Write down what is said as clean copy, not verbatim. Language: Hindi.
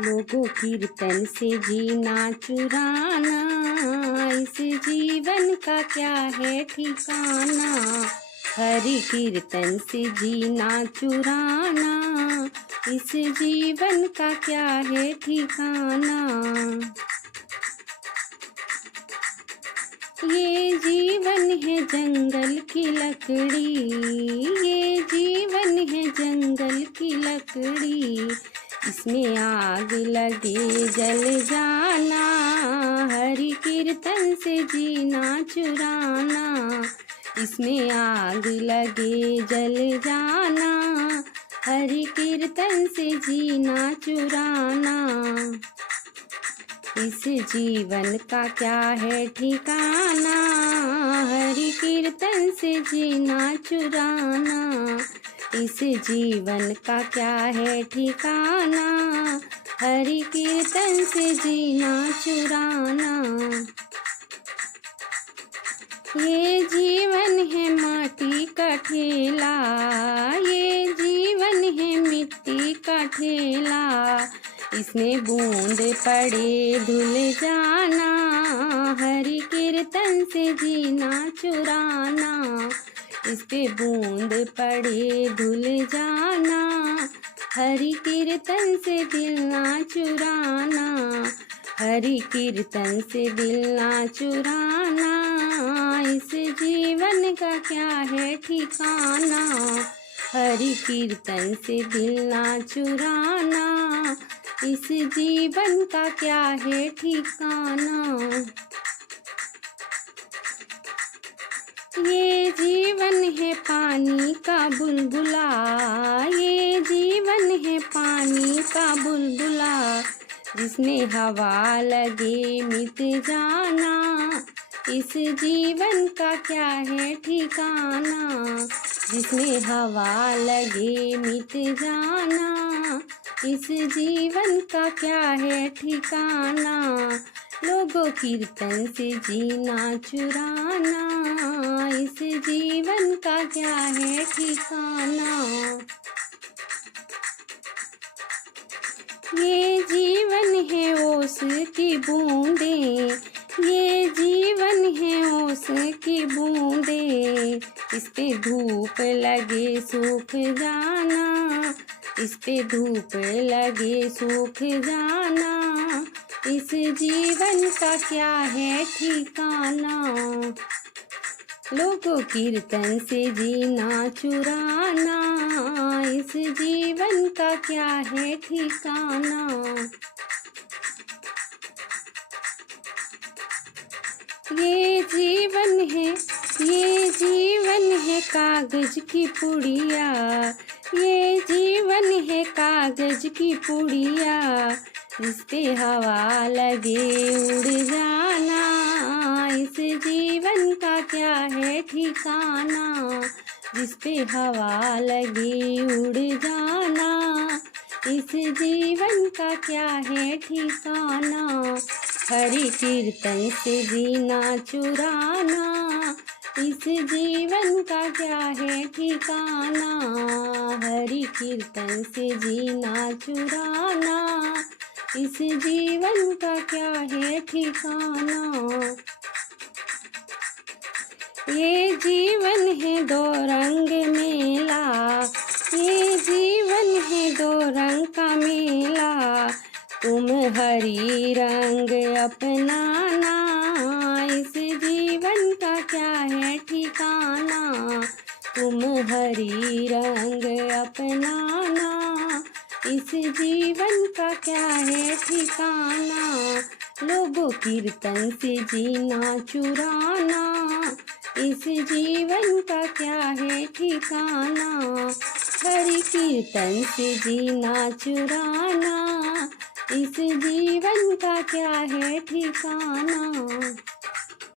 लोगों कीर्तन से जीना चुराना, इस जीवन का क्या है ठिकाना। हरि कीर्तन से जीना चुराना, इस जीवन का क्या है ठिकाना। ये जीवन है जंगल की लकड़ी, ये जीवन है जंगल की लकड़ी। इसमें आग लगे जल जाना, हरि कीर्तन से जीना चुराना। इसमें आग लगे जल जाना, हरि कीर्तन से जीना चुराना। इस जीवन का क्या है ठिकाना, हरि कीर्तन से जीना चुराना। इस जीवन का क्या है ठिकाना, हरि कीर्तन से जीना चुराना। ये जीवन है माटी का ठेला, ये जीवन है मिट्टी का ठेला। इसमें बूंद पड़े धुल जाना, हरि कीर्तन से जीना चुराना। इस पे बूंद पड़े धुल जाना, हरि कीर्तन से दिल ना चुराना। हरि कीर्तन से दिल ना चुराना, इस जीवन का क्या है ठिकाना। हरि कीर्तन से दिल ना चुराना, इस जीवन का क्या है ठिकाना। ये जीवन है पानी का बुलबुला, ये जीवन है पानी का बुलबुला। जिसमें हवा लगे मिट जाना, इस जीवन का क्या है ठिकाना। जिसमें हवा लगे मिट जाना, इस जीवन का क्या है ठिकाना। लोगों कीर्तन से जीना चुराना, इस जीवन का क्या है ठिकाना। ये जीवन है ओस की बूंदे, ये जीवन है ओस की बूंदे। इस पे धूप लगे सूख जाना, इस पे धूप लगे सूख जाना। इस जीवन का क्या है ठिकाना। लोगों कीर्तन से जीना चुराना, इस जीवन का क्या है ठिकाना। ये जीवन है, ये जीवन है कागज की पुड़िया, ये जीवन है कागज की पुड़िया। इस पे हवा लगे उड़ जाना, इस जीवन का क्या है ठिकाना। जिस पे हवा लगे उड़ जाना, इस जीवन का क्या है ठिकाना। हरि कीर्तन से जीना चुराना, इस जीवन का क्या है ठिकाना। हरि कीर्तन से जीना चुराना, इस जीवन का क्या है ठिकाना। ये जीवन है दो रंग मेला, ये जीवन है दो रंग का मेला। तुम हरी रंग अपनाना, इस जीवन का क्या है ठिकाना। तुम हरी रंग अपनाना, इस जीवन का क्या है ठिकाना। लोगों कीर्तन से जीना चुराना, इस जीवन का क्या है ठिकाना। हरि कीर्तन से जीना चुराना, इस जीवन का क्या है ठिकाना।